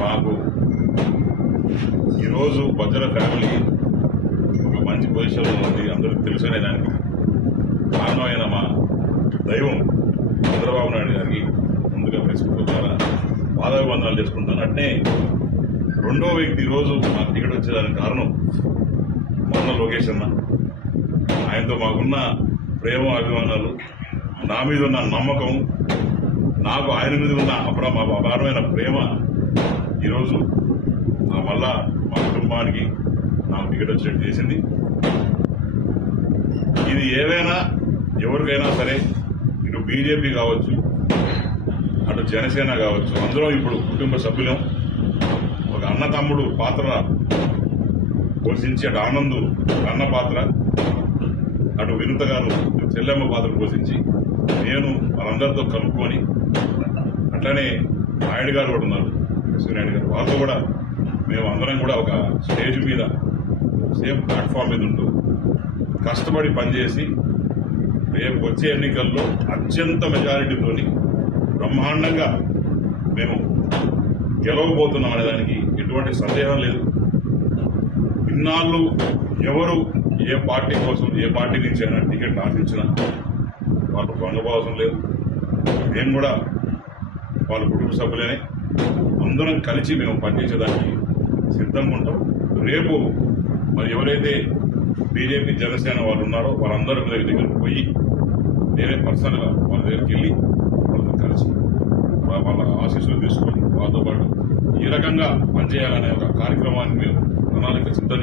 మాకు ఈరోజు బజ్జల ఫ్యామిలీ ఒక మంచి పొజిషన్లో ఉంది, అందరికీ తెలుసుకునే దానికి కారణమైన మా దైవం చంద్రబాబు నాయుడు గారికి ముందుగా ఫేస్బుక్ ద్వారా పాదాభివందనాలు చేసుకుంటాను. అట్నే రెండో వ్యక్తి ఈరోజు మా టికెట్ వచ్చేదానికి కారణం మొన్న లోకేష్ అన్న. ఆయనతో మాకున్న ప్రేమ అభిమానాలు, నా మీద ఉన్న నమ్మకం, నాకు ఆయన మీద ఉన్న అపారమైన ప్రేమ ఈరోజు మళ్ళా మా కుటుంబానికి నాకు టికెట్ వచ్చేట్టు చేసింది. ఇది ఏవైనా ఎవరికైనా సరే, ఇటు బీజేపీ కావచ్చు, అటు జనసేన కావచ్చు, అందరూ ఇప్పుడు కుటుంబ సభ్యులం. ఒక అన్న తమ్ముడు పాత్ర పోషించి, అటు ఆనంద్ అన్న పాత్ర, అటు వినుత గారు చెల్లెమ్మ పాత్ర పోషించి నేను వాళ్ళందరితో కలుపుకొని, అట్లనే నాయుడు గారు కూడా ఉన్నారు, శ్రీనాయుడు గారు, వాళ్ళతో కూడా మేము అందరం కూడా ఒక స్టేజ్ మీద సేమ్ ప్లాట్ఫామ్ మీద ఉంటూ కష్టపడి పనిచేసి రేపు వచ్చే ఎన్నికల్లో అత్యంత మెజారిటీతోని బ్రహ్మాండంగా మేము గెలవబోతున్నాం అనే దానికి ఎటువంటి సందేహం లేదు. ఇన్నాళ్ళు ఎవరు ఏ పార్టీ కోసం, ఏ పార్టీ నుంచి అయినా టికెట్ ఆశించినా వాళ్ళు పొందబోవసం లేదు. మేము కూడా వాళ్ళ కుటుంబ సభ్యులనే, అందరం కలిసి మేము పనిచేసేదానికి సిద్ధంగా ఉంటాం. రేపు మరి ఎవరైతే బీజేపీ జనసేన వాళ్ళు ఉన్నారో వాళ్ళందరూ దగ్గరికి పోయి నేనే పర్సనల్గా వాళ్ళ దగ్గరికి వెళ్ళి వాళ్ళతో కలిసి వాళ్ళ ఆశీస్సులు తీసుకొని వాళ్ళతో పాటు ఈ రకంగా పనిచేయాలనే ఒక కార్యక్రమాన్ని మేము ప్రణాళిక సిద్ధం